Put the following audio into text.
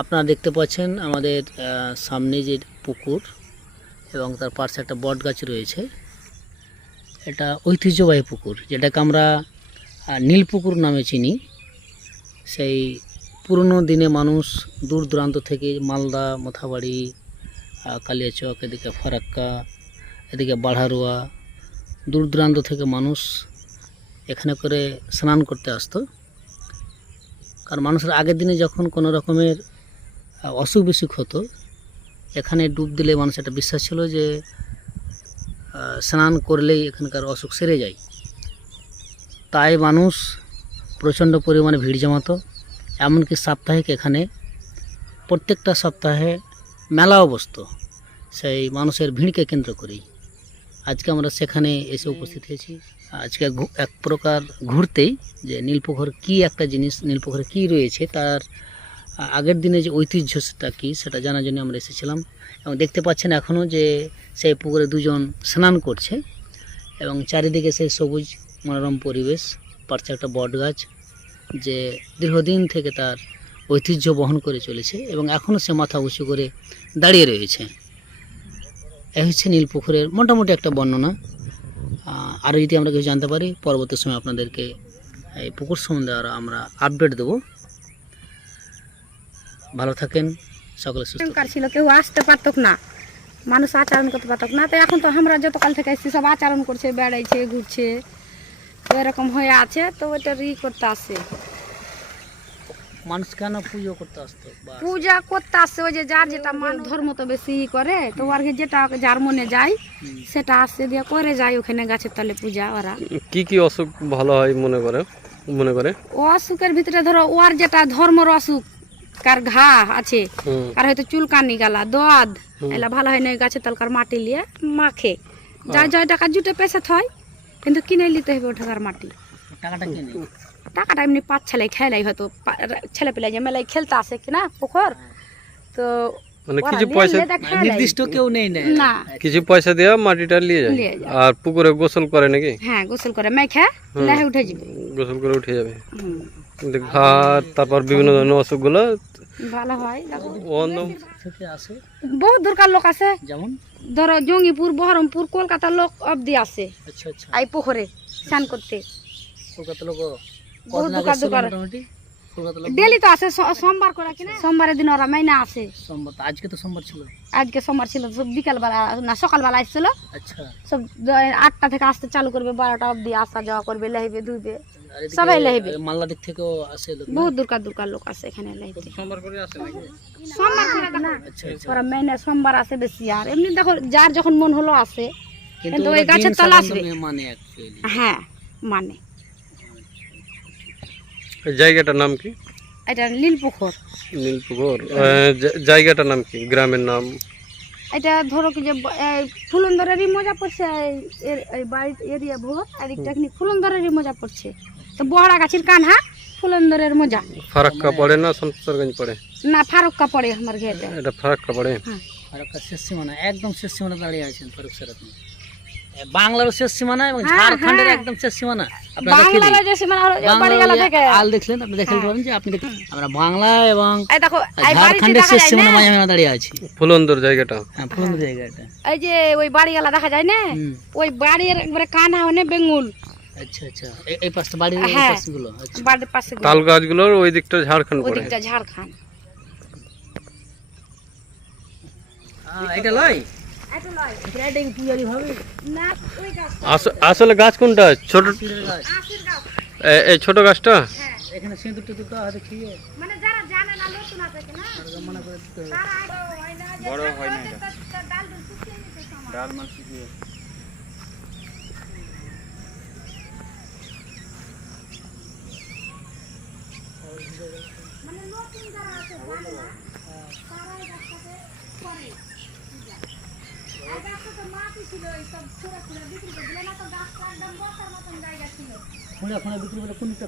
আপনারা দেখতে পাচ্ছেন আমাদের সামনে যে পুকুর এবং তার পাশে একটা বট গাছ রয়েছে। এটা ঐতিহ্যবাহী পুকুর, যেটাকে আমরা নীল পুকুর নামে চিনি। সেই পুরনো দিনে মানুষ দূর দূরান্ত থেকে মালদা, মথাবাড়ি, কালিয়াচক, এদিকে ফারাক্কা, এদিকে বাড়ারুয়া, দূর দূরান্ত থেকে মানুষ এখানে করে স্নান করতে আসতো। কারণ মানুষের আগের দিনে যখন কোনো রকমের অসুখ বিসুখ হতো, এখানে ডুব দিলে মানুষের একটা বিশ্বাস ছিল যে স্নান করলেই এখানকার অসুখ সেরে যায়। তাই মানুষ প্রচণ্ড পরিমাণে ভিড় জমাতো। এমনকি সাপ্তাহিক এখানে প্রত্যেকটা সপ্তাহে মেলাও বসতো, সেই মানুষের ভিড়কে কেন্দ্র করেই। আজকে আমরা সেখানে এসে উপস্থিত হয়েছি। আজকে এক প্রকার ঘুরতেই যে নীলপুকুর কী একটা জিনিস, নীলপুকুরে কী রয়েছে, তার আগের দিনে যে ঐতিহ্য সেটা কী সেটা জানার জন্য আমরা এসেছিলাম। এবং দেখতে পাচ্ছেন এখনও যে সেই পুকুরে দুজন স্নান করছে এবং চারিদিকে সেই সবুজ মনোরম পরিবেশ, পাশে একটা বট গাছ যে দীর্ঘদিন থেকে তার ঐতিহ্য বহন করে চলেছে এবং এখনও সে মাথা উঁচু করে দাঁড়িয়ে রয়েছে। এ হচ্ছে নীলপুকুরের মোটামুটি একটা বর্ণনা। আরও যদি আমরা কিছু জানতে পারি পরবর্তী সময় আপনাদেরকে এই পুকুর সম্বন্ধে আরও আমরা আপডেট দেবো। ভালো থাকেন, সকলে সুস্থ ছিল। কেউ আসতে পারত না, মানুষ আচরণ করতে পারত না। তো এখন তো আমরা যতকাল থেকে এসেছি সব আচরণ করছে, বেড়াইছে, ঘুরছে, এরকম হয়ে আছে। তো ওইটা করতে আসে মানুষ কেন পুজো করতে আসতো? পূজা করতে আসে ওই যে যার যেটা মান ধর্ম তো বেশি করে, তো আর যেটা যার মনে যায় সেটা আসে দিয়ে করে যায় ওখানে গাছের তলে পূজা। ওরা কি কি অসুখ ভালো হয় মনে করে অসুখের ভিতরে ধরো ওর যেটা ধর্মর অসুখ, কার ঘা আছে, আর হয়তো চুলকানি গেলা, দোয়াদ এলা ভালো হয় না, গাছের তলকার মাটি লিয়ে মাখে যার যার টাকা জুটে পেশে থয়, কিন্তু কিনে নিতে হবে ওঠাকার মাটি। টাকাটা কিনে টাকাটা এমনি পাঁচ ছেলে খেলাই, হয়তো ছেলে পেলে যে মেলায় খেলতে আসে কিনা পুকুর, তো মানে কিছু পয়সা নির্দিষ্ট কেউ নেই না, কিছু পয়সা দেওয়া মাটিটা নিয়ে যায়। আর পুকুরে গোসল করে নাকি? হ্যাঁ, গোসল করে মেখে লেহে উঠে যাবে, গোসল করে উঠে যাবে। ঘাট, তারপর বিভিন্ন ধরনের অসুখ গুলো ভালো হয়। থেকে আসে বহুত দূরকার লোক আছে, যেমন ধরো জঙ্গিপুর, বহরমপুর, কলকাতার লোক অবধি আসে এই পুকুরে স্নান করতে। কলকাতা লোক বহুত ডেলি তো আসে, সোমবার করে কিনা, সোমবারের দিন ওরা মাইনা আসে। সোমবার, আজকে তো সোমবার ছিল, আজকে সোমবার ছিল, সব বিকালবেলা না সকালবেলা আসছিল। আচ্ছা, সব 8টা থেকে আসতে চালু করবে, 12টা অবধি আসা যাওয়া করবে, লেহিবে ধুইবে, সবাই লেহিবে। মালদা দিক থেকেও আসে লোক, বহুত দূরকার লোক আসে এখানে লেহিতে। সোমবার করে আসে নাকি? সোমবার করে না, ওরা মাইনা সোমবার আসে বেশি। আর এমনি দেখো যার যখন মন হলো আসে, কিন্তু ওই গাছের তলা আসবে মানে অ্যাকচুয়ালি, হ্যাঁ মানে। জায়গাটার নাম কি? এটা নীলপুকুর। নীলপুকুর জায়গাটার নাম কি? গ্রামের নাম? এটা ধরো কি যে ফুলন্দরেরই মজা পড়ছে, এই বাড়ির এরিয়া ভোর, আর একটা ফুলন্দরেরই মজা পড়ছে। তো বড়া গাছের কানহা ফুলন্দরের মজা। ফারাক্কা পড়ে না শমশেরগঞ্জ পড়ে? না, ফারুক্কা পড়ে আমার ঘেটে। এটা ফারাক্কা পড়ে। ফারাক্কা শেষ সীমানা, একদম শেষ সীমানা দাঁড়িয়ে আছেন ফারুক স্যার। আপনি বাংলার শেষ সীমানা এবং ঝাড়খণ্ডের একদম শেষ সীমানা। বাংলার যে সীমানা বাড়িগালা থেকে আল দেখলেন, আপনি দেখতে পারেন যে আপনি দেখেন আমরা বাংলা এবং এই দেখো এই ঝাড়খণ্ডের শেষ সীমানা মাঝে আমরা দাঁড়িয়ে আছি। ফুলন্দর জায়গাটা, হ্যাঁ ফুলন্দর জায়গাটা। এই যে ওই বাড়িগালা দেখা যায় না, ওই বাড়ির একবারে কানা হনে বেঙ্গুল। আচ্ছা আচ্ছা, এই পাশে বাড়ির এই পাশগুলো, আচ্ছা বাড়ির পাশে তাল গাছগুলোর ওই দিকটা ঝাড়খণ্ড পড়ে। ওই দিকটা ঝাড়খণ্ড। এটা লয়, এটা লয়, এটা কি পূজারি হবে না? ওই গাছ আসলে গাছ কোনটা? ছোট গাছ, আশির গাছ। এই ছোট গাছটা? হ্যাঁ, এখানে সিঁদুর টিঁদুর দেওয়া হয় দেখি, মানে যারা জানে না নতুন আছে কিনা মনে করে দিতে হবে। তারা হয় না, যে বড় হয় না, এটা ডাল ডাল শুকিয়ে নিতে সময়, ডাল মাল শুকিয়ে মানে নতুন যারা আছে জানে না, তারা এই গাছটাকে করে পূজা। এই গাছটা তো মাটি ছিল, এই সব ছোড়া ছোড়া বিক্রি করে দিলে না, তো গাছটা একদম বসার মতন জায়গা ছিল। খুঁড়ে বিক্রি করে কোনটা